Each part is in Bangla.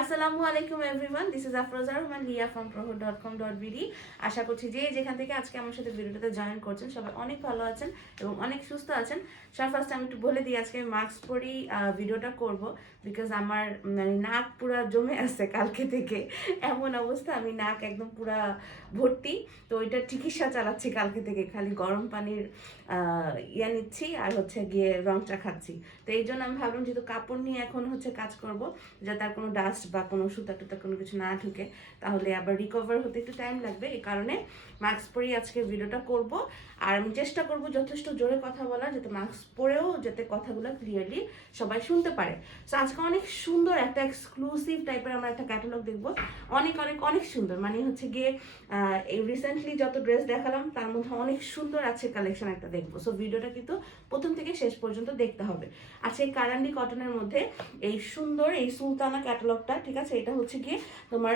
আসসালামু আলাইকুম everyone, this is Afroza Rahman লিয়া ফ্রম prohud.com.bd। আশা করছি যে যেখান থেকে আজকে আমার সাথে ভিডিওটাতে জয়েন করছেন সবাই অনেক ভালো আছেন এবং অনেক সুস্থ আছেন। সবার ফার্স্ট আমি একটু বলে দিই, আজকে আমি মাস্ক পরেই ভিডিওটা করব, বিকজ আমার মানে নাক পুরা জমে আছে কালকে থেকে। এমন অবস্থা, আমি নাক একদম পুরা ভর্তি। তো ওইটার চিকিৎসা চালাচ্ছি কালকে থেকে, খালি গরম পানির ইয়া নিচ্ছি আর হচ্ছে গিয়ে রংটা খাচ্ছি। তো এই জন্য আমি ভাবলাম যেহেতু কাপড় নিয়ে এখন হচ্ছে কাজ করব, যাতে আর কোনো ডাস্ট বা কোনো সুতা টুতা কোনো কিছু না ঢুকে, তাহলে আবার রিকভার হতে একটু টাইম লাগবে। এই কারণে মাস্ক পরেই আজকে ভিডিওটা করব। আর আমি চেষ্টা করব যথেষ্ট জোরে কথা বলার, যাতে মাস্ক পরেও যাতে কথাগুলো ক্লিয়ারলি সবাই শুনতে পারে। সো আজকে অনেক সুন্দর একটা এক্সক্লুসিভ টাইপের আমরা একটা ক্যাটালগ দেখবো, অনেক অনেক অনেক সুন্দর। মানে হচ্ছে গিয়ে এই রিসেন্টলি যত ড্রেস দেখালাম তার মধ্যে অনেক সুন্দর আছে কালেকশন একটা দেখবো। সো ভিডিওটা কিন্তু প্রথম থেকে শেষ পর্যন্ত দেখতে হবে। আচ্ছা, এই কারান্ডি কটনের মধ্যে এই সুন্দর এই সুলতানা ক্যাটালগটা, ঠিক আছে, এটা হচ্ছে গিয়ে তোমার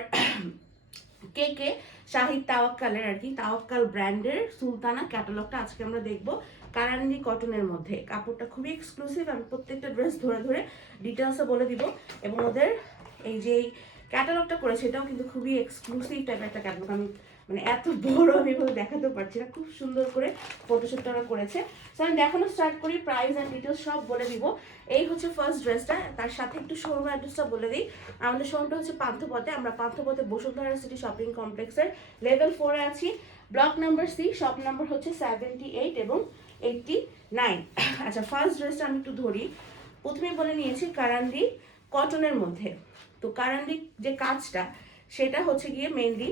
কে কে শাহিদ তাওয়াক্কালের আর কি, তাওয়াক্কাল ব্র্যান্ডের সুলতানা ক্যাটালগটা আজকে আমরা দেখবো কারান্ডি কটনের মধ্যে। কাপড়টা খুবই এক্সক্লুসিভ, আমি প্রত্যেকটা ড্রেস ধরে ধরে ডিটেলসে বলে দিব। এবং ওদের এই যে ক্যাটালগটা করেছে এটাও কিন্তু খুবই এক্সক্লুসিভ টাইপের একটা ক্যাটালগ। আমি মানে এত বড় আমি এভাবে দেখাতে পারছি না, খুব সুন্দর করে ফটোশ্যুটটা ওরা করেছে। সো আমি দেখানো স্টার্ট করি, প্রাইস অ্যান্ড ডিটেলস সব বলে দিব। এই হচ্ছে ফার্স্ট ড্রেসটা, তার সাথে একটু শোরুম অ্যাড্রেসটা বলে দিই। আমাদের শোরুমটা হচ্ছে পান্থপথে, আমরা পান্থপথে বসুন্ধরা সিটি শপিং কমপ্লেক্সের লেভেল 4-এ আছি, block number C, shop number হচ্ছে 78 এবং 89। আচ্ছা, ফার্স্ট ড্রেসটা আমি একটু ধরি। প্রথমে বলে নিয়েছি কারান্ডি কটনের মধ্যে। তো কারান্ডি যে কাজটা সেটা হচ্ছে গিয়ে মেনলি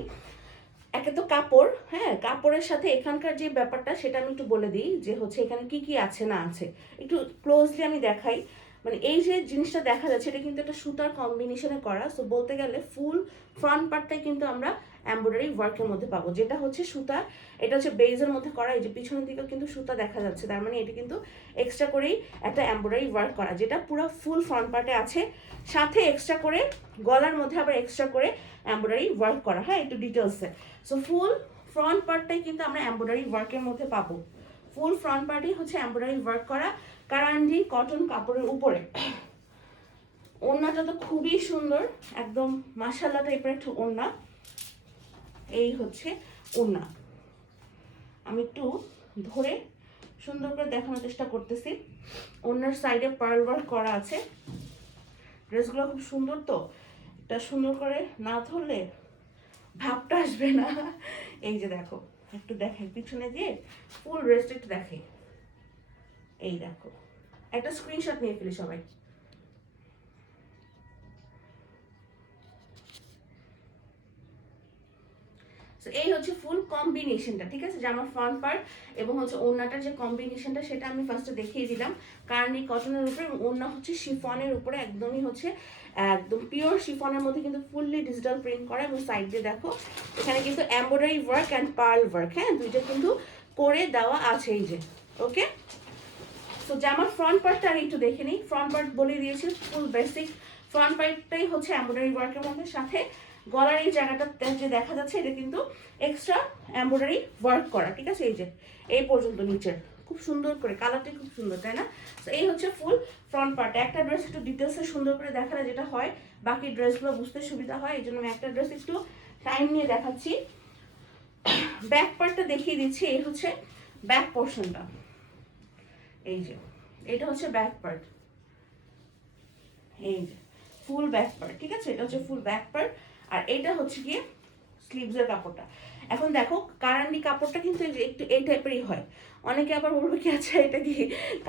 একটা তো কাপড়, হ্যাঁ, কাপড়ের সাথে এখানকার যে ব্যাপারটা সেটা আমি একটু বলে দিই, যে হচ্ছে এখানে কি কি আছে না আছে একটু ক্লোজলি আমি দেখাই। মানে এই যে জিনিসটা দেখা যাচ্ছে এটা কিন্তু একটা সুতার কম্বিনেশনে করা। সো বলতে গেলে ফুল ফ্রন্ট পার্টটাই কিন্তু আমরা এমব্রয়ডারি ওয়ার্কের মধ্যে পাবো, যেটা হচ্ছে সুতা, এটা হচ্ছে বেজের মধ্যে করা। এই যে পিছনের দিকেও কিন্তু সুতা দেখা যাচ্ছে, তার মানে এটা কিন্তু এক্সট্রা করেই একটা এমব্রয়ডারি ওয়ার্ক করা, যেটা পুরো ফুল ফ্রন্ট পার্টে আছে। সাথে এক্সট্রা করে গলার মধ্যে আবার এক্সট্রা করে এমব্রয়ডারি ওয়ার্ক করা। হ্যাঁ, একটু ডিটেলসে। সো ফুল ফ্রন্ট পার্টটাই কিন্তু আমরা এমব্রয়ডারি ওয়ার্কের মধ্যে পাবো। ফুল ফ্রন্ট পার্টই হচ্ছে এমব্রয়ডারি ওয়ার্ক করা কারান্ডি কটন কাপড়ের উপরে। ওড়নাটা তো খুবই সুন্দর, একদম মাশাআল্লাহ টাইপের একটা ওড়না। এই হচ্ছে ওড়না, আমি একটু ধরে সুন্দর করে দেখানোর চেষ্টা করতেছি। ওড়নার সাইডে পার্ল ওয়ার্ক করা আছে। ড্রেসগুলো খুব সুন্দর, তো এটা সুন্দর করে না ধরলে ভাবটা আসবে না। এই যে দেখো, একটু দেখাই পিছনে দিয়ে ফুল ড্রেসটা একটু দেখাই। এই দেখো, একটা স্ক্রিনশট নিয়ে ফেলি সবাই। এই হচ্ছে ফুল কম্বিনেশনটা, ঠিক আছে, যে আমার ফ্রন্ট পার্ট এবং হচ্ছে ওড়নাটার যে কম্বিনেশনটা সেটা আমি ফার্স্টে দেখিয়ে দিলাম। কারণ এই কটনের উপরে, ওড়না হচ্ছে শিফনের উপরে, একদমই হচ্ছে একদম পিওর শিফনের মধ্যে কিন্তু ফুললি ডিজিটাল প্রিন্ট করা। এবং সাইড দিয়ে দেখো এখানে কিন্তু embroidery work and pearl work, হ্যাঁ, দুইটা কিন্তু করে দেওয়া আছে। এই যে ওকে। তো জামার ফ্রন্ট পার্টটা আর একটু দেখে নিই। ফ্রন্ট পার্ট বলে দিয়েছি ফুল বেসিক ফ্রন্ট পার্টটাই হচ্ছে এমব্রয়ডারি ওয়ার্কের মধ্যে, সাথে গলার এই জায়গাটা যে দেখা যাচ্ছে এটা কিন্তু এক্সট্রা এমব্রয়ডারি ওয়ার্ক করা, ঠিক আছে। এই যে এই পর্যন্ত নিচের খুব সুন্দর করে, কালারটা খুব সুন্দর, তাই না? তো এই হচ্ছে ফুল ফ্রন্ট পার্ট। একটা ড্রেস একটু ডিটেলসে সুন্দর করে দেখালে যেটা হয় বাকি ড্রেসগুলো বুঝতে সুবিধা হয়, এই জন্য আমি একটা ড্রেস একটু টাইম নিয়ে দেখাচ্ছি। ব্যাক পার্টটা দেখিয়ে দিচ্ছি। এই হচ্ছে ব্যাক পোর্শনটা, এই যে এটা হচ্ছে ব্যাক পার্ট, এই যে ফুল ব্যাক পার্ট, ঠিক আছে, এটা হচ্ছে ফুল ব্যাক পার্ট। আর এটা হচ্ছে গিয়ে স্লিভসের কাপড়টা। এখন দেখো কারান্ডি কাপড়টা কিন্তু একটু এই টাইপেরই হয়। অনেকে আবার বলবে কি আচ্ছা এটা কি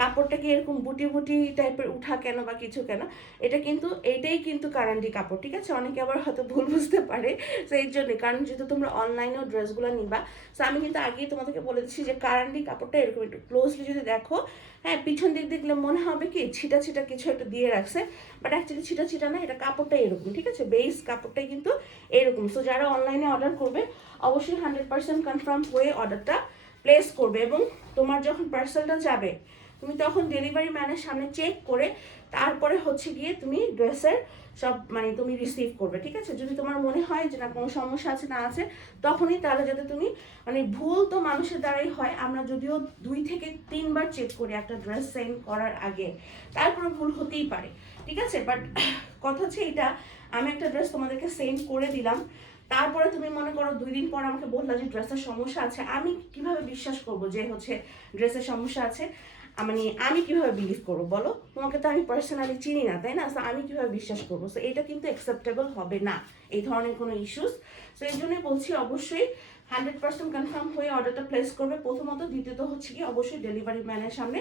কাপড়টা কি এরকম বুটি বুটি টাইপের উঠা কেন বা কিছু কেন, এটা কিন্তু এইটাই কিন্তু কারান্ডি কাপড়, ঠিক আছে। অনেকে আবার হয়তো ভুল বুঝতে পারে, তো এই জন্যই, কারণ যেহেতু তোমরা অনলাইনেও ড্রেসগুলো নিবা, তো আমি কিন্তু আগেই তোমাদেরকে বলে দিচ্ছি যে কারান্ডি কাপড়টা এরকম একটু ক্লোজলি যদি দেখো, হ্যাঁ, পিছন দিক দেখলে মনে হবে কি ছিটা ছিটা কিছু একটা দিয়ে রাখছে, বাট অ্যাকচুয়ালি ছিটা ছিটা না, এটা কাপড়টা এরকম, ঠিক আছে, বেস কাপড়টাই কিন্তু এরকম। সো যারা অনলাইনে অর্ডার করবে অবশ্যই 100% কনফার্ম হয়ে অর্ডারটা প্লেস করবে। এবং তোমার যখন পার্সেলটা যাবে তুমি তখন ডেলিভারি ম্যানের সামনে চেক করে তারপরে হচ্ছে গিয়ে তুমি ড্রেসের সব মানে তুমি রিসিভ করবে, ঠিক আছে। যদি তোমার মনে হয় যে না কোনো সমস্যা আছে না আছে, তখনই তাহলে যাতে তুমি মানে ভুল তো মানুষের দ্বারাই হয়, আমরা যদিও 2 থেকে 3 বার চেক করি একটা ড্রেস সেন্ড করার আগে, তারপরে ভুল হতেই পারে। ঠিক আছে। বাট কথা হচ্ছে এটা, আমি একটা ড্রেস তোমাদেরকে সেন্ড করে দিলাম, তারপরে তুমি মনে করো 2 দিন পর আমাকে বললা যে ড্রেসের সমস্যা আছে, আমি কিভাবে বিশ্বাস করব যে হচ্ছে ড্রেসের সমস্যা আছে? মানে আমি কিভাবে বিলিভ করবো বলো? তোমাকে তো আমি পার্সোনালি চিনি না, তাই না? সো আমি কিভাবে বিশ্বাস করবো? সো এটা কিন্তু অ্যাকসেপ্টেবল হবে না, এই ধরনের কোনো ইস্যুস। সো এই জন্যই বলছি অবশ্যই 100% কনফার্ম হয়ে অর্ডারটা প্লেস করবে প্রথমত। দ্বিতীয়ত হচ্ছে কি, অবশ্যই ডেলিভারি ম্যানের সামনে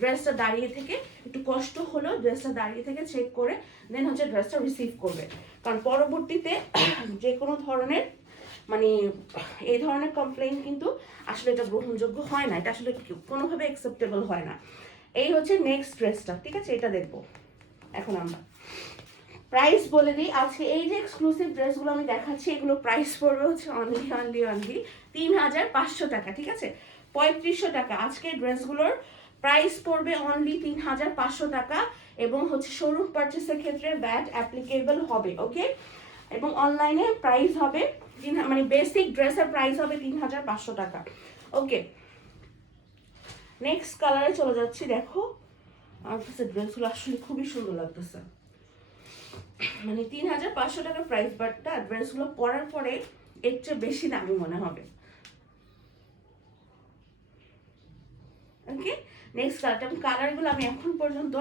ড্রেসটা দাঁড়িয়ে থেকে, একটু কষ্ট হলেও ড্রেসটা দাঁড়িয়ে থেকে চেক করে দেন হচ্ছে ড্রেসটা রিসিভ করবে। কারণ পরবর্তীতে যে কোনো ধরনের মানে এই ধরনের কমপ্লেইন কিন্তু আসলে এটা গ্রহণযোগ্য হয় না, এটা আসলে কোনোভাবে অ্যাকসেপ্টেবল হয় না। এই হচ্ছে নেক্সট ড্রেসটা, ঠিক আছে? এটা দেখবো এখন আমরা। প্রাইস বলে দিই, আজকে এই যে এক্সক্লুসিভ ড্রেসগুলো আমি দেখাচ্ছি এগুলো প্রাইস পড়বে হচ্ছে অনলি 3,500 টাকা, ঠিক আছে? 3500 টাকা আজকের ড্রেসগুলোর প্রাইস পড়বে অনলি 3,500 টাকা, এবং হচ্ছে শোরুম পারচেসের ক্ষেত্রে ভ্যাট অ্যাপ্লিকেবল হবে, ওকে? এবং অনলাইনে প্রাইস হবে মানে বেসিক ড্রেসের প্রাইস হবে 3,500 টাকা, ওকে? নেক্সট কালারে চলে যাচ্ছি। দেখো আমার কাছে ড্রেসগুলো আসলে খুবই সুন্দর লাগতেছে, মানে 3,500 টাকা প্রাইস, বাট ড্রেসগুলো পরার পরে এর চেয়ে বেশি দামি মনে হবে, ওকে? নেক্সট কালারটা, কালারগুলো আমি এখন পর্যন্ত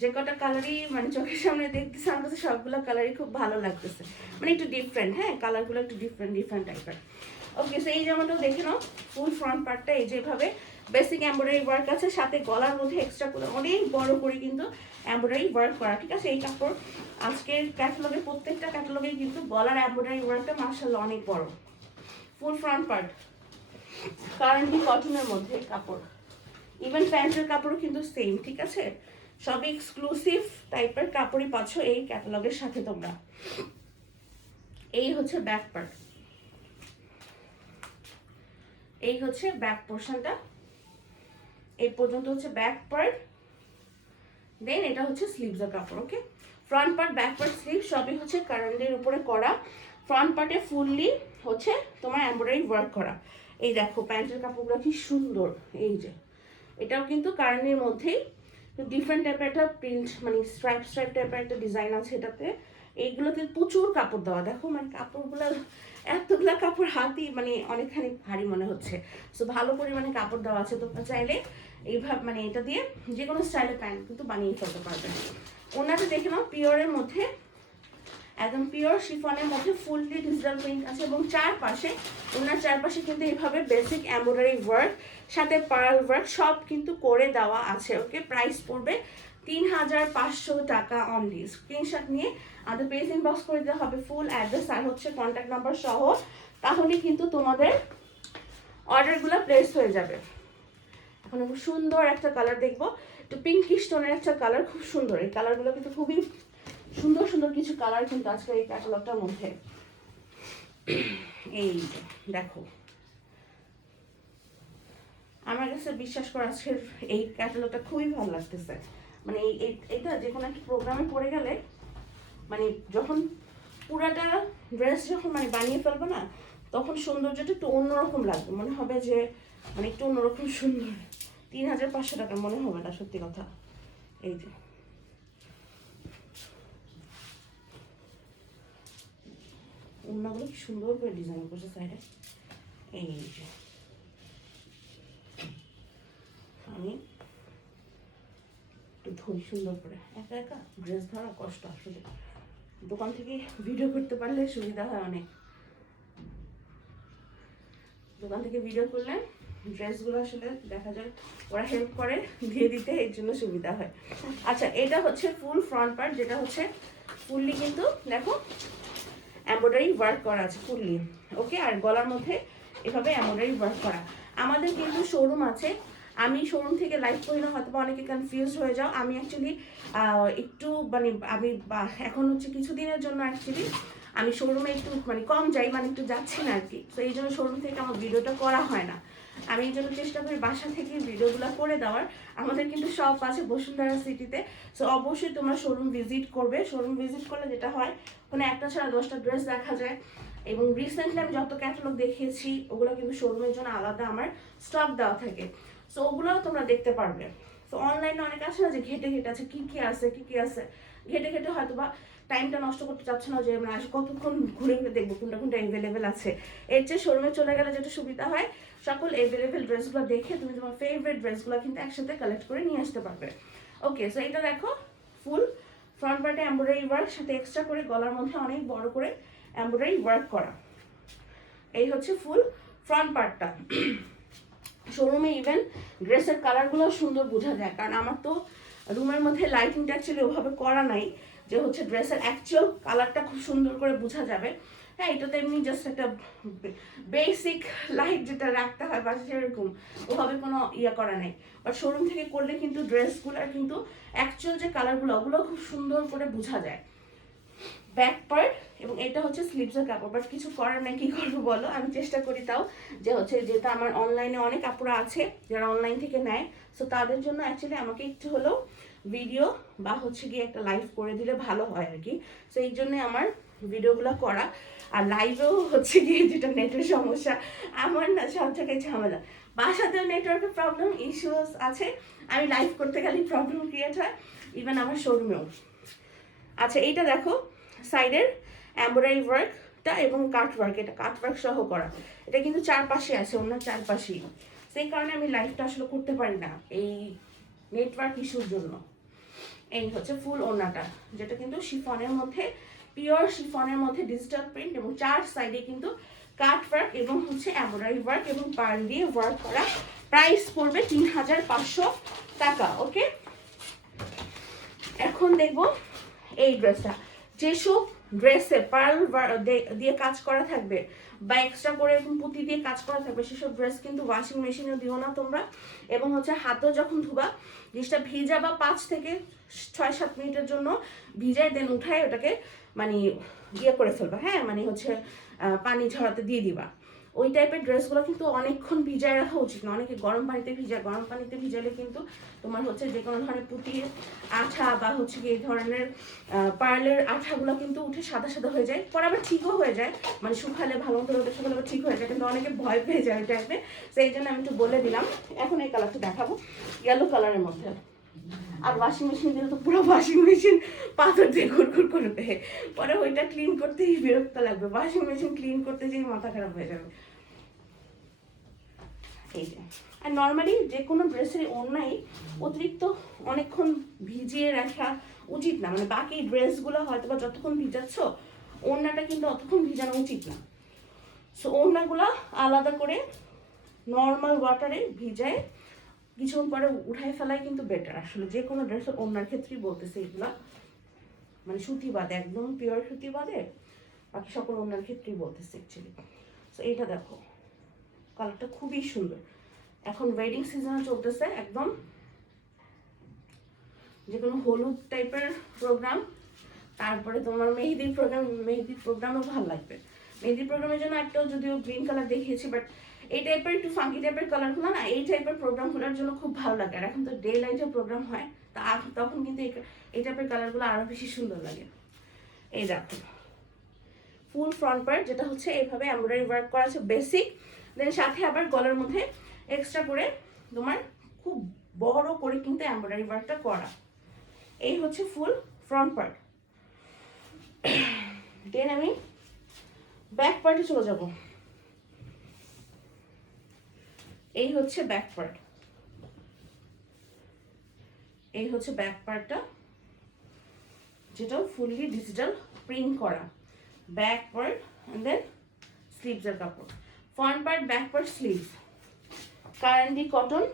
যে কটা কালারই মানে চোখের সামনে দেখতেছি আমার কাছে সবগুলো কালারই খুব ভালো লাগতেছে, মানে একটু ডিফারেন্ট, হ্যাঁ কালারগুলো একটু ডিফারেন্ট টাইপের, ওকে? সো এই জামাটাও দেখে নাও, ফুল ফ্রন্ট পার্টটা এই যেভাবে বেসিক এমব্রয়ডারি ওয়ার্ক আছে, সাথে গলার মধ্যে এক্সট্রা করে অনেক বড় করে কিন্তু এমব্রয়ডারি ওয়ার্ক করা, ঠিক আছে? এই কাপড় আজকের ক্যাটালগের প্রত্যেকটা ক্যাটালগে কিন্তু গলার এমব্রয়ডারি ওয়ার্কটা মাশাআল্লাহ অনেক বড়। ফুল ফ্রন্ট পার্ট, কারেন্টলি কটনের মধ্যে কাপড়, ইভেন প্যান্টের কাপড়ও কিন্তু সেম, ঠিক আছে? সবই এক্সক্লুসিভ টাইপের কাপড়ই পাচ্ছ এই ক্যাটালগের সাথে তোমরা। এই হচ্ছে ব্যাক পার্ট, এই হচ্ছে ব্যাক পোর্শনটা, এই পর্যন্ত হচ্ছে ব্যাক পার্ট, দেন এটা হচ্ছে স্লিভসের কাপড়, okay? Front part, back part, sleeve সবই হচ্ছে কারেন্টের উপরে করা। ফ্রন্ট পার্টে ফুললি হচ্ছে তোমার এমব্রয়ডারি ওয়ার্ক করা। এই দেখো প্যান্টের কাপড়গুলো কি সুন্দর, এই যে এটাও কিন্তু কারেন্টের মধ্যেই ডিফারেন্ট টাইপের একটা প্রিন্ট, মানে স্ট্রাইপ টাইপের একটা ডিজাইন আছে এটাতে। এইগুলোতে প্রচুর কাপড় দেওয়া, দেখো মানে কাপড়গুলো এতগুলা কাপড় হাতি মানে অনেকখানি ভারী মনে হচ্ছে। সো ভালো পরিমাণে কাপড় দেওয়া আছে, তোমরা চাইলে এইভাবে মানে এটা দিয়ে যে কোনো স্টাইলের প্যান্ট কিন্তু বানিয়ে ফেলতে পারবে। ওনাটা দেখে নাও, পিওরের মধ্যে একদম পিওর শিফনের মধ্যে ফুললি ডিজিটাল প্রিন্ট আছে, এবং চারপাশে ওনার চারপাশে কিন্তু এইভাবে বেসিক এমব্রয়ডারি ওয়ার্ক সাথে পার্ল ওয়ার্ক সব কিন্তু করে দেওয়া আছে, ওকে? প্রাইস পড়বে 3,500 টাকা অনলি। স্ক্রিনশট নিয়ে আমাদের পেজ ইনবক্স করে দিতে হবে ফুল অ্যাড্রেস আর হচ্ছে কন্ট্যাক্ট নাম্বার সহ, তাহলে কিন্তু তোমাদের অর্ডারগুলো প্লেস হয়ে যাবে। এখন খুব সুন্দর একটা কালার দেখবো, একটু পিঙ্কিশ টোনের একটা কালার, খুব সুন্দর। এই কালারগুলো কিন্তু খুবই সুন্দর সুন্দর কিছু কালার কিন্তু আজকে এই ক্যাটালগটার মধ্যে। এই দেখো আমার কাছে বিশ্বাস করা আজকের এই ক্যাটালগটা খুবই ভালো লাগতেছে, মানে এটা যে কোনো একটা প্রোগ্রামে পড়ে গেলে মানে যখন পুরাটা ড্রেস যখন মানে বানিয়ে ফেলবো না, তখন সৌন্দর্যটা একটু অন্যরকম লাগবে, মনে হবে যে মানে একটু অন্যরকম সুন্দর। 3,500 টাকা মনে হবে না, সত্যি কথা। এই যে ওড়নাগুলো কি সুন্দর করে ডিজাইন করছে সাইডে, এই যে আমি একটু ধরি সুন্দর করে, একা একা ড্রেস ধরা কষ্ট আসলে, দোকান থেকে ভিডিও করতে পারলে সুবিধা হয় অনেক। দোকান থেকে ভিডিও করলে ড্রেসগুলো আসলে দেখা যায় ওরা হেল্প করে দিয়ে দিতে, এর জন্য সুবিধা হয়। আচ্ছা এটা হচ্ছে ফুল ফ্রন্ট পার্ট, যেটা হচ্ছে ফুললি কিন্তু দেখো এমব্রয়ডারি ওয়ার্ক করা আছে ফুললি, ওকে? আর গলার মধ্যে এভাবে এমব্রয়ডারি ওয়ার্ক করা। আমাদের কিন্তু শোরুম আছে, আমি শোরুম থেকে লাইভ করি না, হয়তো অনেকে কনফিউজ হয়ে যাও। আমি অ্যাকচুয়ালি একটু মানে আমি এখন হচ্ছে কিছুদিনের জন্য অ্যাকচুয়ালি আমি শোরুমে একটু মানে কম যাই, মানে একটু যাচ্ছি না আর কি। তো এই জন্য শোরুম থেকে আমার ভিডিওটা করা হয় না, আমি এই জন্য চেষ্টা করি বাসা থেকে ভিডিওগুলো করে দেওয়ার। আমাদের কিন্তু শপ আছে বসুন্ধরা সিটিতে, সো অবশ্যই তোমরা শোরুম ভিজিট করবে। শোরুম ভিজিট করলে যেটা হয় ওখানে একটা ছাড়া 10টা ড্রেস দেখা যায়, এবং রিসেন্টলি আমি যত ক্যাটালগ দেখিয়েছি ওগুলো কিন্তু শোরুমের জন্য আলাদা আমার স্টক দেওয়া থাকে, সো ওগুলোও তোমরা দেখতে পারবে। তো অনলাইনে অনেক আছে না যে ঘেটে ঘেটে আছে কি কি আছে হেঁটে হেঁটে হয়তো বা টাইমটা নষ্ট করতে চাচ্ছ না যে মানে কতক্ষণ ঘুরে ঘুরে দেখবো কোনটা কোনটা অ্যাভেলেবেল আছে, এর চেয়ে শোরুমে চলে গেলে যেটা সুবিধা হয় সকল অ্যাভেলেবেল ড্রেসগুলো দেখে তুমি তোমার ফেভারিট ড্রেসগুলো কিন্তু একসাথে কালেক্ট করে নিয়ে আসতে পারবে। ওকে, সো এটা দেখো ফুল ফ্রন্ট পার্টে এমব্রয়ডারি ওয়ার্ক, সাথে এক্সট্রা করে গলার মধ্যে অনেক বড় করে এমব্রয়ডারি ওয়ার্ক করা। এই হচ্ছে ফুল ফ্রন্ট পার্টটা। শোরুমে ইভেন ড্রেসের কালারগুলো সুন্দর বোঝা যায়, কারণ আমার তো রুমের মধ্যে লাইটিংটা অ্যাকচুয়ালি ওভাবে করা নাই যে হচ্ছে ড্রেসের অ্যাকচুয়াল কালারটা খুব সুন্দর করে বোঝা যাবে। হ্যাঁ, এটা তো এমনি জাস্ট একটা বেসিক লাইট যেটা রাখতে হয় বা সেরকম ওভাবে কোনো ইয়ে করা নাই, বাট শোরুম থেকে করলে কিন্তু ড্রেসগুলোর কিন্তু অ্যাকচুয়াল যে কালারগুলো ওগুলো খুব সুন্দর করে বোঝা যায়। ব্যাক পার্ট এবং এটা হচ্ছে স্লিভসের কাপড়, বাট কিছু করার নাই, কি করবো বলো, আমি চেষ্টা করি তাও যে হচ্ছে যেটা আমার অনলাইনে অনেক আপুরা আছে যারা অনলাইন থেকে নেয়, সো তাদের জন্য অ্যাকচুয়ালি আমাকে একটু হলেও ভিডিও বা হচ্ছে গিয়ে একটা লাইভ করে দিলে ভালো হয় আর কি। সো এই জন্যে আমার ভিডিওগুলো করা। আর লাইভেও হচ্ছে গিয়ে যেটা নেটের সমস্যা, আমার না সব জায়গায় ঝামেলা, বাসাতেও নেটওয়ার্কের প্রবলেম ইস্যুস আছে, আমি লাইভ করতে গেলেই প্রবলেম ক্রিয়েট হয়, ইভেন আমার শোরুমেও। আচ্ছা, এইটা দেখো সাইডের এমব্রয়ডারি ওয়ার্কটা এবং কাট ওয়ার্ক, এটা কাট ওয়ার্ক সহ করা, এটা কিন্তু চারপাশে আছে, অন্য চারপাশেই, সেই কারণে আমি লাইভটা আসলে করতে পারি না এই নেটওয়ার্ক ইস্যুর জন্য। এই হচ্ছে ফুল ওড়নাটা, যেটা কিন্তু শিফনের মধ্যে, পিওর শিফনের মধ্যে ডিজিটাল প্রিন্ট এবং চার সাইডে কিন্তু কাট ওয়ার্ক এবং হচ্ছে এমব্রয়ডারি ওয়ার্ক এবং পার্ল দিয়ে ওয়ার্ক করা। প্রাইস পড়বে 3500 টাকা। ওকে, এখন দেখবো এই ড্রেসটা। যেসব ড্রেসে পার্ল দিয়ে কাজ করা থাকবে বা এক্সট্রা করে এরকম পুঁতি দিয়ে কাজ করা থাকবে, সেসব ড্রেস কিন্তু ওয়াশিং মেশিনেও দিও না তোমরা, এবং হচ্ছে হাতও যখন ধুবা জিনিসটা ভিজা বা 5 থেকে 6-7 মিনিটের জন্য ভিজায় দেন উঠায় ওটাকে মানে ইয়ে করে ফেলবা, হ্যাঁ মানে হচ্ছে পানি ঝরাতে দিয়ে দিবা। ওই টাইপের ড্রেসগুলো কিন্তু অনেকক্ষণ ভিজায় রাখা উচিত না, অনেকে গরম পানিতে ভিজায়, গরম পানিতে ভিজালে কিন্তু তোমার হচ্ছে যে কোনো ধরনের পুঁতির আঠা বা হচ্ছে কি এই ধরনের পার্লের আঠাগুলো কিন্তু উঠে সাদা সাদা হয়ে যায়, পরে আবার ঠিকও হয়ে যায়, মানে শুকালে ভালো মতো রোদে শুকালে আবার ঠিক হয়ে যায়, কিন্তু অনেকে ভয় পেয়ে যায় ওই টাইপের, সেই জন্য আমি একটু বলে দিলাম। এখন এই কালারটা দেখাবো, ইয়েলো কালারের মধ্যে। আর ওয়াশিং মেশিন দিলে তো পুরো ওয়াশিং মেশিন পাথর দিয়ে ঘুরঘুর করবে, পরে ওইটা ক্লিন করতেই বিরক্ত লাগবে, ওয়াশিং মেশিন ক্লিন করতে যেই মাথা খারাপ হয়ে যাবে। এই যে, আর নর্মালি যে কোনো ড্রেসের ওড়নাই অতিরিক্ত অনেকক্ষণ ভিজিয়ে রাখা উচিত না, মানে বাকি ড্রেসগুলো হয়তো বা যতক্ষণ ভিজাচ্ছ ওড়নাটা কিন্তু অতক্ষণ ভিজানো উচিত না। সো ওড়নাগুলো আলাদা করে নর্মাল ওয়াটারে ভিজায় কিছুক্ষণ পরে উঠাই ফেলাই কিন্তু বেটার, আসলে যে কোনো ড্রেসের ওড়নার ক্ষেত্রেই বলতেছে এগুলা, মানে সুতি বাদে, একদম পিওর সুতি বাদে বাকি সকল ওড়নার ক্ষেত্রেই বলতেছে অ্যাকচুয়ালি। সো এইটা দেখো, কালারটা খুবই সুন্দর, এখন ওয়েডিং সিজনে চলতেছে, একদম যে কোনো হলুদ টাইপের প্রোগ্রাম, তারপরে তোমার মেহেদির প্রোগ্রামও ভালো লাগবে। মেহেদির প্রোগ্রামের জন্য একটা যদিও গ্রিন কালার দেখিয়েছি, বাট এই টাইপের একটু ফাঙ্কি টাইপের কালারগুলো না এই টাইপের প্রোগ্রামগুলোর জন্য খুব ভালো লাগে। আর এখন তো ডে লাইটের প্রোগ্রাম হয়, তা তখন কিন্তু এই টাইপের কালারগুলো আরও বেশি সুন্দর লাগে। এই দেখো ফুল ফ্রন্ট পার্ট, যেটা হচ্ছে এইভাবে এমব্রয়ডারি ওয়ার্ক করা আছে বেসিক, দেন সাথে আবার গলার মধ্যে এক্সট্রা করে তোমার খুব বড় করে কিন্তু এমব্রয়ডারি ওয়ার্কটা করা। এই হচ্ছে ফুল ফ্রন্ট পার্ট। দেন আমি ব্যাক পার্টে চলে যাব। এই হচ্ছে ব্যাক পার্ট, এই হচ্ছে ব্যাক পার্টটা, যেটা ফুললি ডিজিটাল প্রিন্ট করা। ব্যাক পার্ট এন্ড দেন স্লিভসের কাপড়, front part, back part, sleeve কারেন্টি কটন,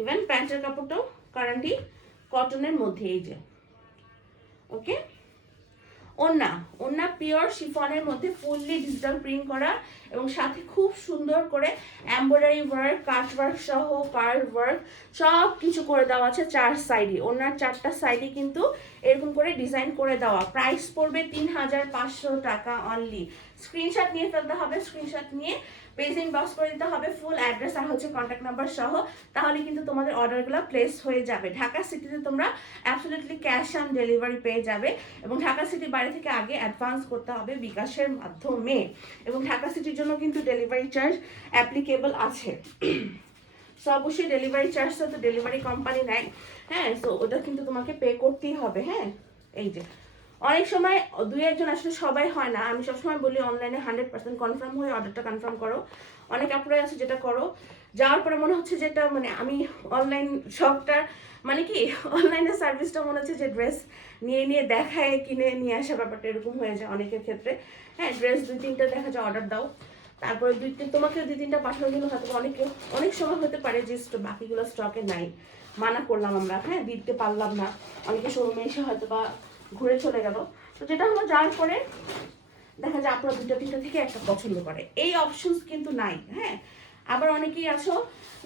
ইভেন প্যান্টের কাপড়টাও কারেন্টি কটনের মধ্যে। এই যে ওকে, ওন্না পিওর শিফনের মধ্যে ফুললি ডিজিটাল প্রিন্ট করা এবং সাথে খুব সুন্দর করে এমব্রয়ডারি ওয়ার্ক, কাট ওয়ার্ক সহ পার্ল ওয়ার্ক সব কিছু করে দেওয়া আছে চার সাইডে। ওন্নার চারটা সাইডে কিন্তু এরকম করে ডিজাইন করে দেওয়া। প্রাইস পড়বে 3500 টাকা অনলি। স্ক্রিনশট নিয়ে ফেলতে হবে, স্ক্রিনশট নিয়ে পেজ ইনবক্স করে দিতে হবে ফুল অ্যাড্রেস আর হচ্ছে কন্ট্যাক্ট নাম্বার সহ, তাহলে কিন্তু তোমাদের অর্ডারগুলো প্লেস হয়ে যাবে। ঢাকা সিটিতে তোমরা অ্যাবসলিউটলি ক্যাশ অন ডেলিভারি পেয়ে যাবে, এবং ঢাকা সিটির বাইরে থেকে আগে অ্যাডভান্স করতে হবে বিকাশের মাধ্যমে, এবং ঢাকা সিটির জন্য কিন্তু ডেলিভারি চার্জ অ্যাপ্লিকেবল আছে। সো অবশ্যই ডেলিভারি চার্জটা তো ডেলিভারি কোম্পানি নেয়, হ্যাঁ। সো ওটা কিন্তু তোমাকে পে করতেই হবে, হ্যাঁ। এই যে অনেক সময় দুই একজন আসলে সবাই হয় না, আমি সবসময় বলি অনলাইনে 100% কনফার্ম হয়ে অর্ডারটা কনফার্ম করো। অনেক আপুরাই আছে যেটা করো, যাওয়ার পরে মনে হচ্ছে যেটা মানে আমি অনলাইন শপটার মানে কি অনলাইনের সার্ভিসটা মনে হচ্ছে যে ড্রেস নিয়ে নিয়ে দেখায় কিনে নিয়ে আসা, ব্যাপারটা এরকম হয়ে যায় অনেকের ক্ষেত্রে, হ্যাঁ। ড্রেস 2-3টা দেখা যায় অর্ডার দাও, তারপরে তোমাকে 2-3টা পাঠানোর জন্য হয়তো অনেক সময় হতে পারে যে বাকিগুলো স্টকে নাই, মানা করলাম আমরা, হ্যাঁ, দিতে পারলাম না, অনেকে শোরুমে এসে হয়তো বা ঘুরে চলে গেল। তো যেটা হলো যাওয়ার পরে দেখা যায় আপনারা 2-3টা থেকে একটা পছন্দ করে, এই অপশনস কিন্তু নাই, হ্যাঁ। আবার অনেকেই আছো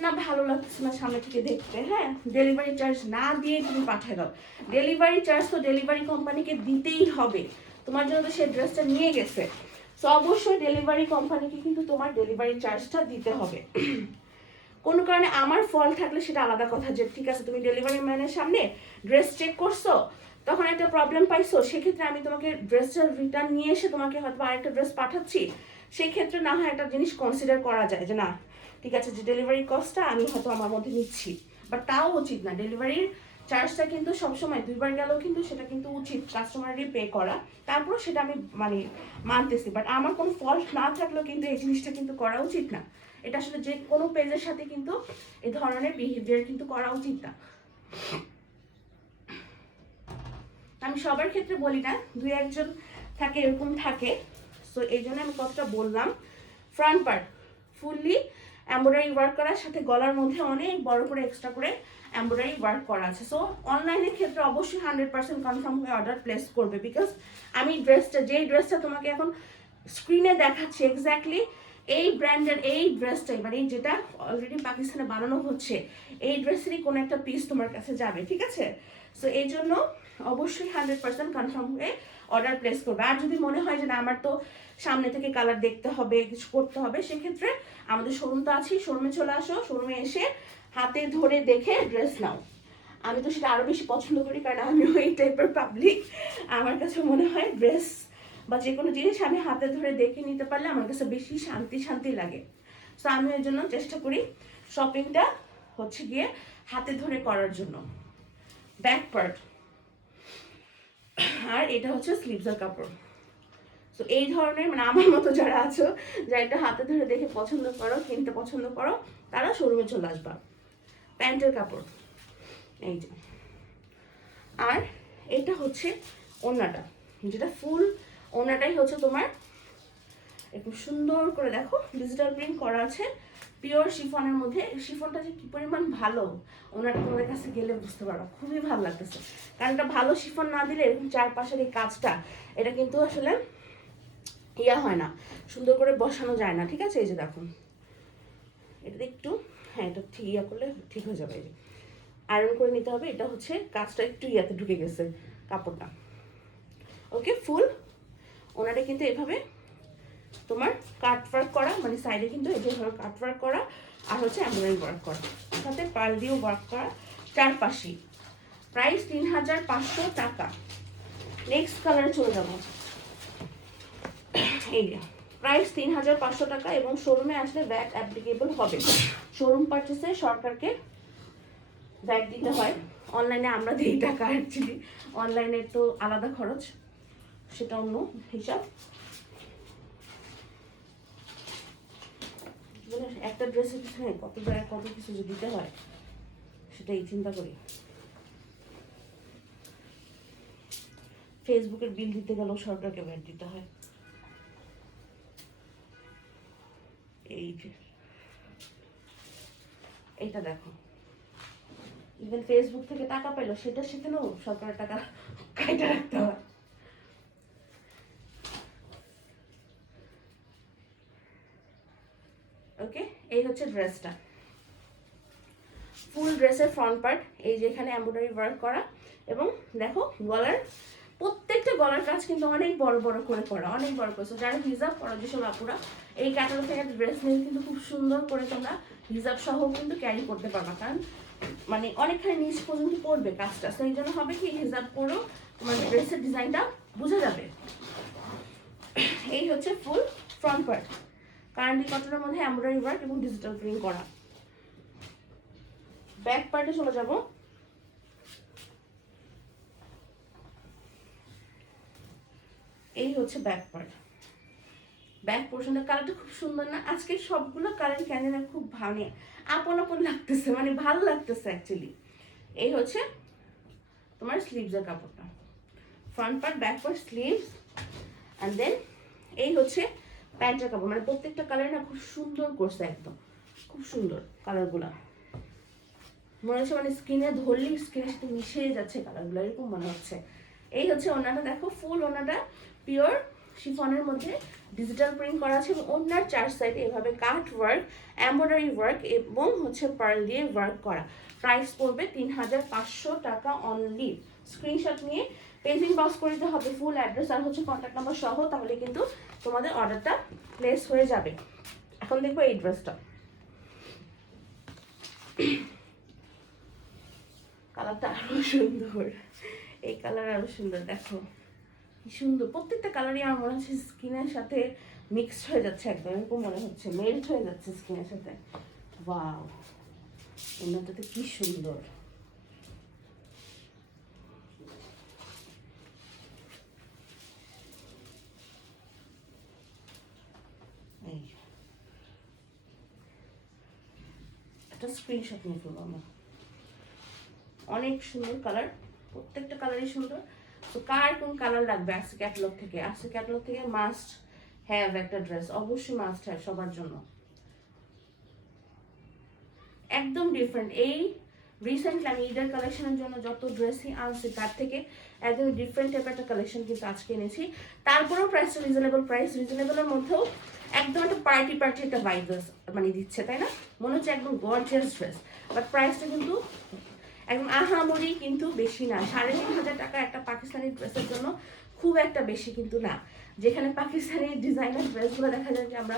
না ভালো লাগছে না সামনে থেকে দেখতে, হ্যাঁ, ডেলিভারি চার্জ না দিয়ে তুমি পাঠিয়ে দাও। ডেলিভারি চার্জ তো ডেলিভারি কোম্পানিকে দিতেই হবে, তোমার জন্য তো সেই ড্রেসটা নিয়ে গেছে। সো অবশ্যই ডেলিভারি কোম্পানিকে কিন্তু তোমার ডেলিভারি চার্জটা দিতে হবে। কোনো কারণে আমার ফল থাকলে সেটা আলাদা কথা, যে ঠিক আছে তুমি ডেলিভারি ম্যানের সামনে ড্রেস চেক করছো, তখন একটা প্রবলেম পাইছো, সেক্ষেত্রে আমি তোমাকে ড্রেসটা রিটার্ন নিয়ে এসে তোমাকে হয়তো আরেকটা ড্রেস পাঠাচ্ছি, সেই ক্ষেত্রে না হয় একটা জিনিস কনসিডার করা যায় যে না ঠিক আছে যে ডেলিভারি কস্টটা আমি হয়তো আমার মধ্যে নিচ্ছি, বাট তাও উচিত না। ডেলিভারির চার্জটা কিন্তু সবসময় দুইবার গেলেও কিন্তু সেটা কিন্তু উচিত কাস্টমারই পে করা, তারপর সেটা আমি মানে মানতেছি, বাট আমার কোনো ফল্ট না থাকলেও কিন্তু এই জিনিসটা কিন্তু করা উচিত না। এটা আসলে যে কোনো পেজের সাথে কিন্তু এই ধরনের বিহেভিয়ার কিন্তু করা উচিত না। আমি সবার ক্ষেত্রে বলি না, 2-1 থাকে এরকম থাকে। সো এই জন্য আমি কথাটা বললাম। Front part fully embroidery work করার সাথে গলার মধ্যে অনেক বড় করে এক্সট্রা করে এমব্রয়ডারি ওয়ার্ক করা আছে। সো অনলাইনের ক্ষেত্রে অবশ্যই 100% কনফার্ম হয়ে অর্ডার প্লেস করবে, বিকজ আমি যেই ড্রেসটা তোমাকে এখন স্ক্রিনে দেখাচ্ছি এক্স্যাক্টলি এই ব্র্যান্ডের এই ড্রেসটাই, মানে যেটা অলরেডি পাকিস্তানে বানানো হচ্ছে, এই ড্রেসেরই কোনো একটা পিস তোমার কাছে যাবে, ঠিক আছে। সো এই জন্য অবশ্যই 100% কনফার্ম হয়ে অর্ডার প্লেস করবে। আর যদি মনে হয় যে না আমার তো সামনে থেকে কালার দেখতে হবে, কিছু করতে হবে, সেক্ষেত্রে আমাদের শোরুম তো আছেই, শোরুমে চলে আসো, শোরুমে এসে হাতে ধরে দেখে ড্রেস নাও। আমি তো সেটা আরও বেশি পছন্দ করি, কারণ আমি ওই টাইপের পাবলিক। আমার কাছে মনে হয় ড্রেস বা যে কোনো জিনিস আমি হাতে ধরে দেখে নিতে পারলে আমার কাছে বেশি শান্তি লাগে। সো আমি এর জন্য চেষ্টা করি শপিংটা হচ্ছে গিয়ে হাতে ধরে করার জন্য। ব্যাক পার্ট আর এটা হচ্ছে স্লিভসের কাপড়। সো এই ধরনের মানে আমার মতো যারা আছো, যারা এটা হাতে ধরে দেখে পছন্দ করো, কিনতে পছন্দ করো, তারা শোরুমে চলে আসবা। প্যান্টের কাপড় এই যে, আর এটা হচ্ছে ওড়নাটা, যেটা ফুল ওড়নাটাই হচ্ছে তোমার একটু সুন্দর করে দেখো ডিজিটাল প্রিন্ট করা আছে পিওর শিফনের মধ্যে। শিফনটা যে কি পরিমাণ ভালো ওনারা তোমাদের কাছে গেলে বুঝতে পারো, খুবই ভালো লাগতেছে। কারণ এটা ভালো শিফন না দিলে এরকম চারপাশের এই কাজটা এটা কিন্তু আসলে ইয়া হয় না, সুন্দর করে বসানো যায় না, ঠিক আছে। এই যে দেখুন এটা একটু, হ্যাঁ এটা ঠিক ইয়া করলে ঠিক হয়ে যাবে। এই যে আয়রন করে নিতে হবে, এটা হচ্ছে কাজটা একটু ইয়াতে ঢুকে গেছে কাপড়টা। ওকে, ফুল ওনাটা কিন্তু এভাবে তোমার কাট ওয়ার্ক করা, মানে সাইডে কিন্তু এই যে কাট ওয়ার্ক করা, আর হচ্ছে এমব্রয়ডারি ওয়ার্ক করা, সাথে পার্ল দিয়েও ওয়ার্ক করা চারপাশে। প্রাইস 3500 টাকা। নেক্সট কালারে চলে যাবো। এই যে প্রাইস 3500 টাকা, এবং শোরুমে আসলে ভ্যাট অ্যাপ্লিকেবল হবে। শোরুম পারচেসে সরকারকে ভ্যাট দিতে হয়, অনলাইনে আমরা দিই টাকা, অ্যাকচুয়ালি অনলাইনের তো আলাদা খরচ, সেটা অন্য হিসাব। একটা ড্রেসের পিছনে কত কিছু যে দিতে হয় সেটাই চিন্তা করি। ফেসবুকের বিল দিতে গেলেও সরকারকে ভ্যাট দিতে হয়। এই যে এইটা দেখো, ইভেন ফেসবুক থেকে টাকা পেলো সেটা সেখানেও সরকারের টাকা কাইটা রাখতে হয়। ওকে, এই হচ্ছে ড্রেসটা, ফুল ড্রেসের ফ্রন্ট পার্ট, এই যে এখানে এমব্রয়ডারি ওয়ার্ক করা, এবং দেখো গলার প্রত্যেকটা গলার কাজ কিন্তু অনেক বড় বড় করে করা, অনেক বড় করে। যারা হিজাব পরো যেসব আপুরা এই ক্যাটালগ থেকে ড্রেস নিয়ে কিন্তু খুব সুন্দর করে তোমরা হিজাব সহ কিন্তু ক্যারি করতে পারবা, কারণ মানে অনেকখানি নিচ পর্যন্ত পড়বে কাজটা। তো এই জন্য হবে কি হিজাব পরো তোমার ড্রেসের ডিজাইনটা বোঝা যাবে। এই হচ্ছে ফুল ফ্রন্ট পার্ট, কারেন্টলি কটনের মধ্যে এমব্রয়ডারি ওয়ার্ক এবং ডিজিটাল প্রিন্ট করা। ব্যাক পার্টে চলে যাব। এই হচ্ছে ব্যাক পার্ট। ব্যাক পোর্শনের কালারটা খুব সুন্দর না? আজকে সবগুলো কালার কেন না খুব ভালো, আপন আপন লাগতেছে, মানে ভালো লাগতেছে অ্যাকচুয়ালি। এই হচ্ছে তোমার স্লিভসের কাপড়টা, front part, back part, sleeves, and then এই হচ্ছে প্যান্টের কাপড়। মানে প্রত্যেকটা কালার না খুব সুন্দর করছে, একদম খুব সুন্দর কালারগুলো। মনে হচ্ছে মানে স্কিনে ধরলেই স্কিনের সাথে মিশে যাচ্ছে কালারগুলো, এরকম মনে হচ্ছে। এই হচ্ছে ওড়নাটা, দেখো ফুল ওড়নাটা পিওর শিফনের মধ্যে ডিজিটাল প্রিন্ট করা আছে এবং ওড়নার চার সাইডে এভাবে কাট ওয়ার্ক, এমব্রয়ডারি ওয়ার্ক এবং হচ্ছে পার্ল দিয়ে ওয়ার্ক করা। প্রাইস পড়বে 3500 টাকা অনলি। স্ক্রিনশট নিয়ে পেজিং বক্স করে দিতে হবে ফুল অ্যাড্রেস আর হচ্ছে কন্ট্যাক্ট নাম্বার সহ, তাহলে কিন্তু তোমাদের অর্ডারটা প্লেস হয়ে যাবে। এখন দেখবো এই ড্রেসটা, কালারটা আরো সুন্দর, এই কালার আরো সুন্দর, দেখো কি সুন্দর। প্রত্যেকটা কালারই আমার মনে হচ্ছে স্কিনের সাথে মিক্সড হয়ে যাচ্ছে, একদম এরকম মনে হচ্ছে মেল্ট হয়ে যাচ্ছে স্কিনের সাথে। ওয়াও, ওনাটাতে কি সুন্দর। এই একটা স্ক্রিনশট নিয়ে ফেলবো আমরা। অনেক সুন্দর কালার, প্রত্যেকটা কালারই সুন্দর। তো কার কোন কালার লাগবে আজকে ক্যাটালগ থেকে, আজকে ক্যাটালগ থেকে মাস্ট হ্যাভ একটা ড্রেস, অবশ্যই মাস্ট হ্যাভ সবার জন্য, একদম ডিফারেন্ট। এই রিসেন্টলি আমি ঈদের কালেকশনের জন্য যত ড্রেসই আনছি তার থেকে একদম ডিফারেন্ট টাইপের একটা কালেকশন কিন্তু আজকে এনেছি। তারপরেও প্রাইসটা রিজনেবল প্রাইস, রিজনেবলের মধ্যেও একদম একটা পার্টি একটা ভাইবস মানে দিচ্ছে, তাই না? মনে হচ্ছে একদম গর্জিয়াস ড্রেস, বাট প্রাইসটা কিন্তু একদম আহামরি কিন্তু বেশি না। 3500 টাকা একটা পাকিস্তানি ড্রেসের জন্য খুব একটা বেশি কিন্তু না। যেখানে পাকিস্তানি ডিজাইনার ড্রেসগুলো দেখা যায় যে আমরা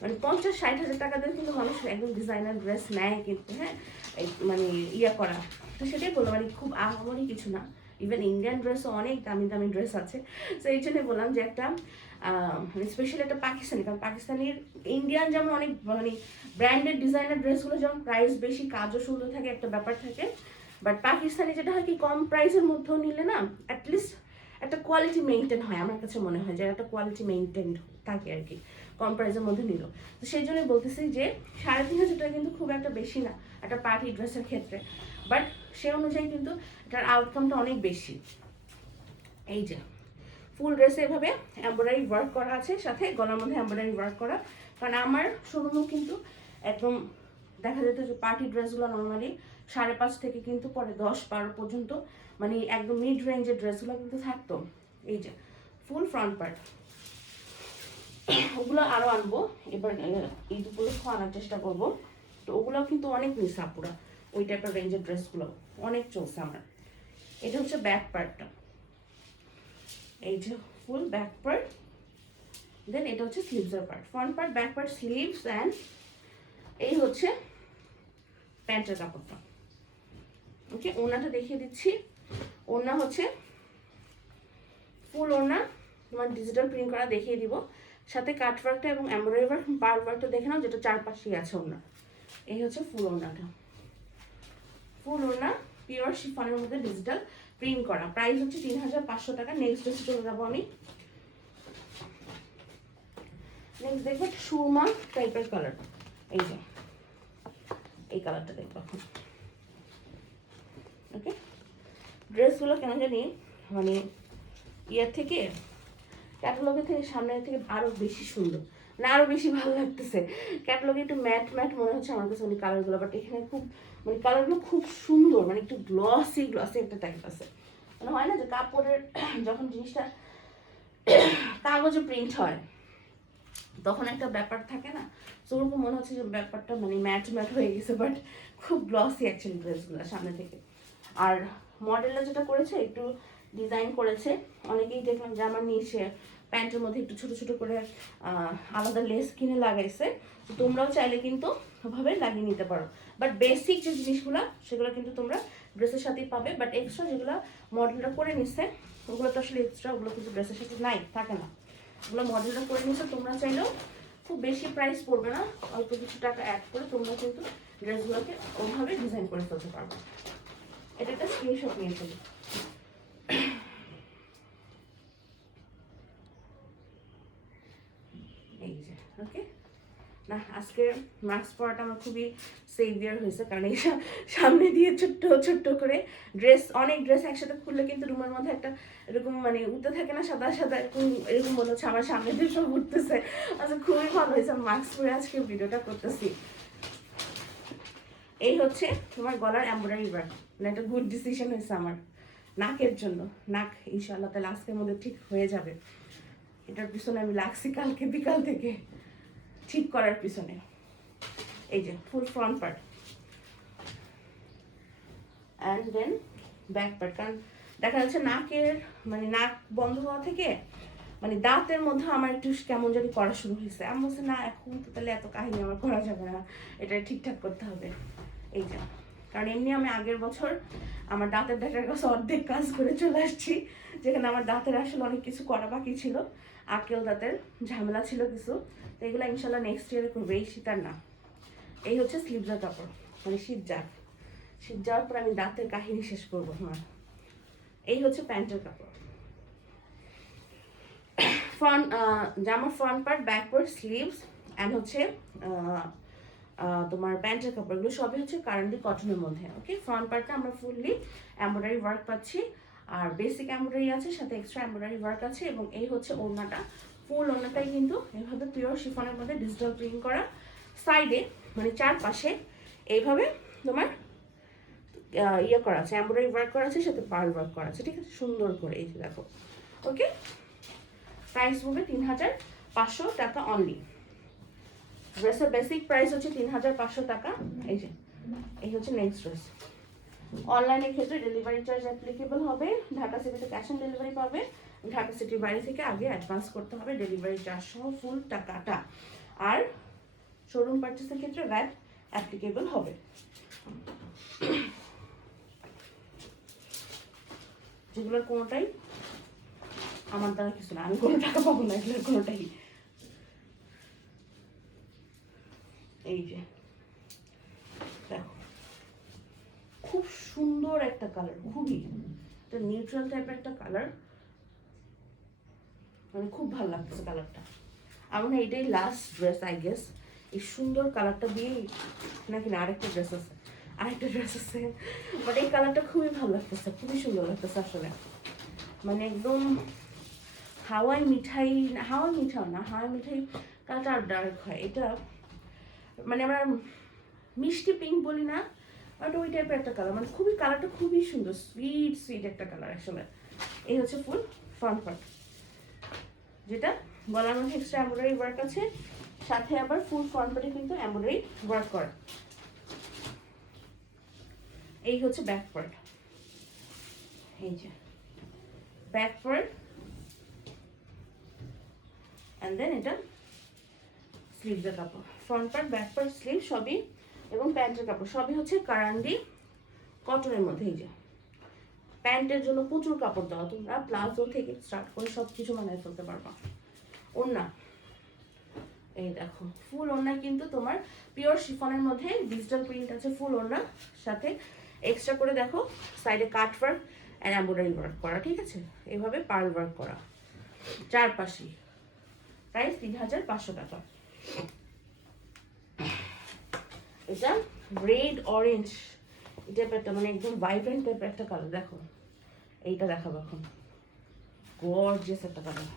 মানে 50-60 হাজার টাকা দিয়ে কিন্তু মানুষ একদম ডিজাইনার ড্রেস নেয় কিন্তু, হ্যাঁ মানে ইয়া করা। তো সেটাই বললাম, মানে খুব আহামরি কিছু না। ইভেন ইন্ডিয়ান ড্রেসও অনেক দামি দামি ড্রেস আছে। তো এই জন্যই বললাম যে একটা মানে স্পেশালি একটা পাকিস্তানি, কারণ পাকিস্তানির ইন্ডিয়ান যেমন অনেক মানে ব্র্যান্ডেড ডিজাইনার ড্রেসগুলো যেমন প্রাইস বেশি, কাজও সুন্দর থাকে, একটা ব্যাপার থাকে। বাট পাকিস্তানি যেটা হয় কি, কম প্রাইসের মধ্যেও নিলে না অ্যাটলিস্ট একটা কোয়ালিটি মেনটেন হয়, আমার কাছে মনে হয় যে একটা কোয়ালিটি মেনটেন থাকে আর কি, কম প্রাইসের মধ্যে নিল। তো সেই জন্যই বলতেছি যে 3500 টাকা কিন্তু খুব একটা বেশি না একটা পার্টি ড্রেসের ক্ষেত্রে, বাট সে অনুযায়ী কিন্তু এটার আউটকামটা অনেক বেশি। এই যে ফুল ড্রেসে এভাবে এমব্রয়ডারি ওয়ার্ক করা আছে, সাথে গলার মধ্যে এমব্রয়ডারি ওয়ার্ক করা। কারণ আমার শোরুমও কিন্তু একদম দেখা যেত যে পার্টি ড্রেসগুলো নর্মালি 5.5 থেকে কিন্তু পরে 10-12 পর্যন্ত, মানে একদম মিড রেঞ্জের ড্রেসগুলো কিন্তু থাকতো। এই যে ফুল ফ্রন্ট পার্ট, ওগুলো আরও আনবো এবার, এই দুপুরে আনার চেষ্টা করবো। তো ওগুলোও কিন্তু অনেক মিস আপুরা, ওই টাইপের রেঞ্জের ড্রেসগুলো অনেক চলছে আমার। এটা হচ্ছে ব্যাক পার্টটা, এই যে ফুল ব্যাক পার্ট, দেন এটা হচ্ছে স্লিভসের part, front part, back part, sleeves, and এই হচ্ছে প্যান্টের কাপড়টা। ওকে, ওড়নাটা দেখিয়ে দিচ্ছি। ওড়না হচ্ছে ফুল ওড়না, তোমার ডিজিটাল প্রিন্ট করা দেখিয়ে দিব, সাথে কাট ওয়ার্কটা এবং এমব্রয়ডারি ওয়ার্ক, পার্ল ওয়ার্কটা দেখে নাও, যেটা চারপাশেই আছে ওড়না। এই হচ্ছে ফুল ওড়নাটা, ফুল ওড়না পিওর শিফনের মধ্যে ডিজিটাল প্রিন্ট করা। প্রাইস হচ্ছে 3500 টাকা। নেক্সট ড্রেসে চলে যাবো আমি। নেক্সট দেখবো সুরমা টাইপের কালার, এই যে এই কালারটা দেখবো এখন। ওকে, ড্রেসগুলো কেন জানি মানে ইয়ার থেকে, ক্যাটালগের থেকে সামনের থেকে আরও বেশি সুন্দর, মানে আরও বেশি ভালো লাগতেছে। ক্যাটালগে একটু ম্যাট ম্যাট মনে হচ্ছে আমার কাছে মানে কালারগুলো, বাট এখানে খুব মানে কালারগুলো খুব সুন্দর, মানে একটু গ্লসি গ্লসি একটা টাইপ আছে। মানে হয় না যে কাপড়ের যখন জিনিসটা কাগজে প্রিন্ট হয় তখন একটা ব্যাপার থাকে না, তো ওরকম মনে হচ্ছে যে ব্যাপারটা মানে ম্যাট ম্যাট হয়ে গেছে, বাট খুব গ্লসি অ্যাকচুয়ালি ড্রেসগুলো সামনে থেকে। আর মডেলটা যেটা করেছে একটু ডিজাইন করেছে, অনেকেই দেখলাম যে আমার নিচে প্যান্টের মধ্যে একটু ছোট ছোট করে আলাদা লেস কিনে লাগাইছে। তো তোমরাও চাইলে কিন্তু ওভাবে লাগিয়ে নিতে পারো, বাট বেসিক যে জিনিসগুলো সেগুলো কিন্তু তোমরা ড্রেসের সাথেই পাবে। বাট এক্সট্রা যেগুলো মডেলটা করে নিচ্ছে ওগুলো তো আসলে এক্সট্রা, ওগুলো কিন্তু ড্রেসের সাথে নাই, থাকে না, ওগুলো মডেলটা করে নিচ্ছে, তোমরা চাইলেও খুব বেশি প্রাইস পড়বে না, অল্প কিছু টাকা অ্যাড করে তোমরা কিন্তু ড্রেসগুলোকে ওভাবে ডিজাইন করে ফেলতে পারবে। এটা একটা স্ক্রিনশট নিয়ে ফেলি। এই যে ওকে না, আজকে মাস্ক পরাটা আমার খুবই সেভিয়ার হয়েছে, কারণ এই সামনে দিয়ে ছোট্ট ছোট্ট করে ড্রেস, অনেক ড্রেস একসাথে খুললে কিন্তু রুমের মধ্যে একটা এরকম মানে উঠতে থাকে না, সাদা সাদা এরকম এরকম মনে হচ্ছে আমার সামনে দিয়ে সব উঠতেছে। আচ্ছা খুবই ভালো হয়েছে, মাস্ক পরে আজকে ভিডিওটা করতেছি। এই হচ্ছে তোমার গলার এমব্রয়ডারি ওয়ার্ক, মানে একটা গুড ডিসিশন হয়েছে আমার নাকের জন্য। নাক ইনশাআল্লাহ তাহলে আজকের মধ্যে ঠিক হয়ে যাবে। এটার পিছনে আমি লাগছি কালকে বিকাল থেকে ঠিক করার পিছনে। এই যে full front part and then back part, কারণ দেখা যাচ্ছে নাকের মানে নাক বন্ধ হওয়া থেকে মানে দাঁতের মধ্যে আমার একটু কেমন জানি করা শুরু হয়েছে। আমি বলছি না এখন তো তাহলে এত কাহিনী আমার করা যাবে না, এটা ঠিকঠাক করতে হবে। এই যে কারণ এমনি আমি আগের বছর আমার দাঁতের ডাক্তারের কাছে অর্ধেক কাজ করে চলে আসছি, যেখানে আমার দাঁতের আসলে অনেক কিছু করা বাকি ছিল, আকেল দাঁতের ঝামেলা ছিল কিছু, তো এগুলো ইনশাল্লাহ নেক্সট ইয়ারে করবে, এই শীতার না। এই হচ্ছে স্লিভসের কাপড়, মানে শীত যাওয়ার পর আমি দাঁতের কাহিনী শেষ করবো। হ্যাঁ, এই হচ্ছে প্যান্টের কাপড়। ফ্রন্ট জামার front part, back part, sleeves and হচ্ছে তোমার প্যান্টের কাপড়গুলো সবই হচ্ছে কারেন্টলি কটনের মধ্যে। ওকে, ফ্রন্ট পার্টটা আমরা ফুললি এমব্রয়ডারি ওয়ার্ক পাচ্ছি, আর বেসিক এমব্রয়ডারি আছে, সাথে এক্সট্রা এমব্রয়ডারি ওয়ার্ক আছে। এবং এই হচ্ছে ওড়নাটা, ফুল ওড়নাটাই কিন্তু এভাবে পিওর শিফনের মধ্যে ডিজিটাল প্রিন্ট করা, সাইডে মানে চারপাশে এইভাবে তোমার ইয়ে করা আছে, এমব্রয়ডারি ওয়ার্ক করা আছে, সাথে পার্ল ওয়ার্ক করা আছে। ঠিক আছে, সুন্দর করে এই যে দেখো। ওকে, প্রাইস পড়বে 3500 টাকা অনলি। ড্রেসের বেসিক প্রাইস হচ্ছে 3500 টাকা। এই হচ্ছে নেক্সট ড্রেস। অনলাইনের ক্ষেত্রে ডেলিভারি চার্জ অ্যাপ্লিকেবল হবে। ঢাকা সিটিতে ক্যাশ অন ডেলিভারি পাবে, ঢাকা সিটির বাইরে থেকে আগে অ্যাডভান্স করতে হবে ডেলিভারি চার্জ সহ ফুল টাকাটা, আর শোরুম পারচেসের ক্ষেত্রে ভ্যাট অ্যাপ্লিকেবল হবে। যেগুলোর কোনোটাই আমার দ্বারা কিছু না, আমি কোনো টাকা পাবো না এগুলোর কোনোটাই। এই যে দেখো, খুব সুন্দর একটা কালার, খুবই একটা নিউট্রাল টাইপের একটা কালার, মানে খুব ভালো লাগতেছে কালারটা। আমার না এটাই লাস্ট ড্রেস আই গেস, এই সুন্দর কালারটা দিয়েই নাকি না আরেকটা ড্রেস আছে, বাট এই কালারটা খুবই ভালো লাগতেছে, খুবই সুন্দর লাগতেছে আসলে। মানে একদম হাওয়াই মিঠাই, হাওয়াই মিঠাই কালারটা আর ডার্ক হয়, এটা মানে আমরা মিষ্টি পিঙ্ক বলি না, বাট ওই টাইপের একটা কালার, মানে খুবই কালারটা খুবই সুন্দর, সুইট একটা কালার আসলে। এই হচ্ছে ফুল ফ্রন্ট পার্ট, যেটা গলার মধ্যে এক্সট্রা এমব্রয়ডারি ওয়ার্ক আছে, সাথে আবার ফুল ফ্রন্ট পার্টে কিন্তু এমব্রয়ডারি ওয়ার্ক করা। এই হচ্ছে ব্যাক পার্ট, এই যে ব্যাক পার্ট অ্যান্ড দেন এটা স্লিভসের কাপড়, front part, back part, sleeve সবই, এবং প্যান্টের কাপড় সবই হচ্ছে কারান্ডি কটনের মধ্যে। এই যে প্যান্টের জন্য প্রচুর কাপড় দেওয়া, তোমরা প্লাজো থেকে স্টার্ট করে সব কিছু বানিয়ে ফেলতে পারবা। ওড়না এই দেখো, ফুল ওড়না কিন্তু তোমার পিওর শিফনের মধ্যে ডিজিটাল প্রিন্ট আছে ফুল ওড়না, সাথে এক্সট্রা করে দেখো সাইডে কাট ওয়ার্ক অ্যান্ড এমব্রয়ডারি ওয়ার্ক করা। ঠিক আছে, এইভাবে পার্ল ওয়ার্ক করা চারপাশেই। প্রাইস 3500 টাকা। এটা রেড অরেঞ্জ এটা একটা মানে একদম ভাইব্রেন্ট টাইপের একটা কালার। দেখো এইটা দেখাবো এখন, গর্জিয়াস একটা কালার,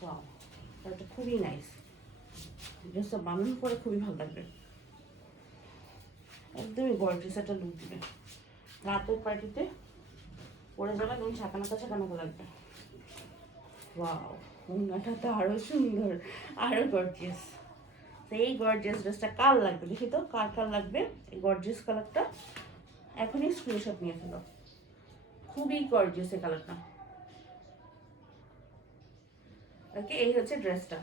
ওয়াও, এটা খুবই নাইস, ড্রেসটা বানানোর পরে খুবই ভালো লাগবে, একদমই গর্জিয়াস একটা লুক দিবে। রাতের পার্টিতে পরে যাবে, তুমি ছাকানাকা লাগবে। ওয়াও, ওড়নাটা তো আরো সুন্দর, আরো গর্জিয়াস। এই গর্জিয়াস ড্রেসটা কার লাগবে দেখি তো, কার লাগবে এই গর্জিয়াস কালারটা, এখনই স্ক্রিনশট নিয়ে ফেলো, খুবই গর্জিয়াস এই কালারটা। ওকে, এই হচ্ছে ড্রেসটা,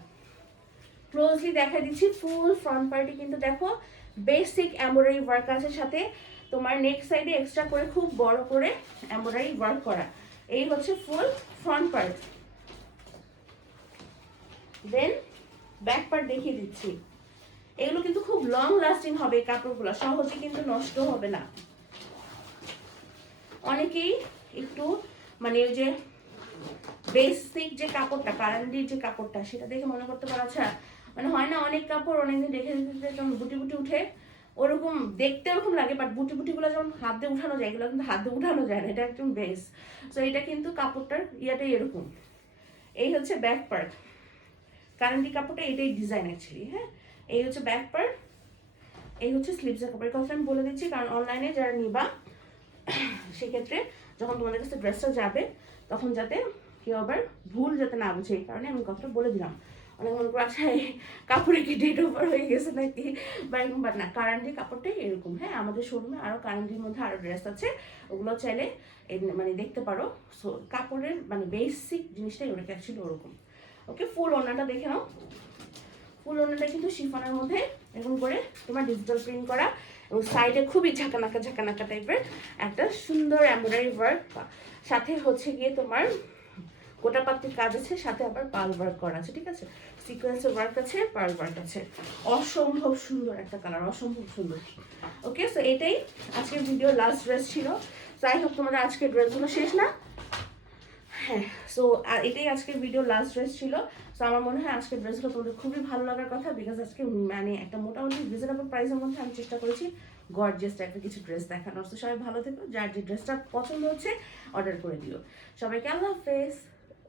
ক্লোজলি দেখা দিচ্ছি। ফুল ফ্রন্ট পার্টি কিন্তু দেখো বেসিক এমব্রয়ডারি ওয়ার্ক আছে, সাথে তোমার নেক সাইডে এক্সট্রা করে খুব বড় করে এমব্রয়ডারি ওয়ার্ক করা। এই হচ্ছে full front part. Then back part দেখিয়ে দিচ্ছি। এগুলো কিন্তু খুব লং লাস্টিং হবে, এই কাপড়গুলো সহজে কিন্তু নষ্ট হবে না। অনেকেই একটু মানে ওই যে বেসিক যে কাপড়টা, কারেন্টির যে কাপড়টা, সেটা দেখে মনে করতে পারো আচ্ছা মানে হয় না অনেক কাপড় অনেকদিন রেখে দিতে যেমন বুটি বুটি উঠে, ওরকম দেখতে ওরকম লাগে, বাট বুটি বুটিগুলো যেমন হাত দিয়ে উঠানো যায়, এগুলো কিন্তু হাত দিয়ে উঠানো যায় না, এটা একদম বেস। সো এটা কিন্তু কাপড়টার ইয়াটাই এরকম। এই হচ্ছে ব্যাক পার্ট, কারেন্টি কাপড়টা এটাই ডিজাইন অ্যাকচুয়ালি। হ্যাঁ, এই হচ্ছে ব্যাক পার্ট, এই হচ্ছে স্লিভসের কাপড়। কথা আমি বলে দিচ্ছি কারণ অনলাইনে যারা নিবা সেক্ষেত্রে যখন তোমাদের কাছে ড্রেসটা যাবে তখন যাতে কেউ আবার ভুল যাতে না বুঝে, এই কারণে আমি কথাটা বলে দিলাম। অনেক মনে করো আচ্ছা এই কাপড়ে কি ডেট ওভার হয়ে গেছে নাকি বা এরকম, বাট না, কারেন্টি কাপড়টাই এরকম। হ্যাঁ, আমাদের শোরুমে আরও কারেন্টির মধ্যে আরও ড্রেস আছে, ওগুলো চাইলে মানে দেখতে পারো। সো কাপড়ের মানে বেসিক জিনিসটাই ওরকম অ্যাকচুয়ালি ওরকম। ওকে, ফুল ওড়নাটা দেখে নাও। ফুল ওড়নাটা কিন্তু শিফনের মধ্যে এরকম করে তোমার ডিজিটাল প্রিন্ট করা এবং সাইডে খুবই ঝাঁকানাকা ঝাঁকানাকা টাইপের একটা সুন্দর এমব্রয়ডারি ওয়ার্ক, সাথে হচ্ছে গিয়ে তোমার গোটা পাত্রির কাজ আছে, সাথে আবার পার্ল ওয়ার্ক করা আছে। ঠিক আছে, সিকোয়েন্সের ওয়ার্ক আছে, পার্ল ওয়ার্ক আছে। অসম্ভব সুন্দর একটা কালার, অসম্ভব সুন্দর। ওকে, সো এটাই আজকের ভিডিও লাস্ট ড্রেস ছিল। যাই হোক, তোমাদের আজকের ড্রেসগুলো শেষ না? হ্যাঁ, সো এটাই আজকের ভিডিও লাস্ট ড্রেস ছিল। সো আমার মনে হয় আজকের ড্রেসগুলো তোমাদের খুবই ভালো লাগার কথা, বিকজ আজকে মানে একটা মোটামুটি রিজনেবল প্রাইসের মধ্যে আমি চেষ্টা করেছি গর্জিয়াস টাইপের কিছু ড্রেস দেখানোর। তো সবাই ভালো থেকো, যার যে ড্রেসটা পছন্দ হচ্ছে অর্ডার করে দিও। সবাইকে আল্লাহ হাফেজ।